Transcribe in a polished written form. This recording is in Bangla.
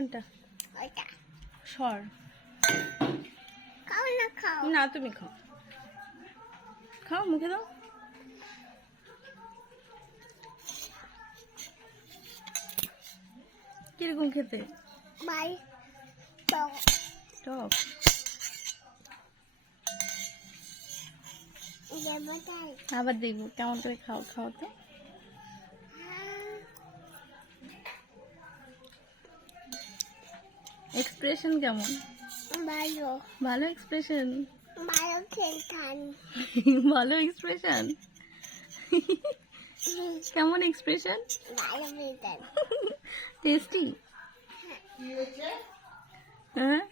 কোনটা? ওইটা সর। খাও না, খাও না তুমি খাও, খাও মুখে দাও। কিরকম খেতে? বাই টক টক। দেবো তাই। আবার দেখবো কেমন করে খাও, খাও তো। এক্সপ্রেশন কেমন? ভালো ভালো এক্সপ্রেশন। ভালো খেলতাম। ভালো এক্সপ্রেশন। কেমন এক্সপ্রেশন? ভালো খেলতাম। টেস্টি। হ্যাঁ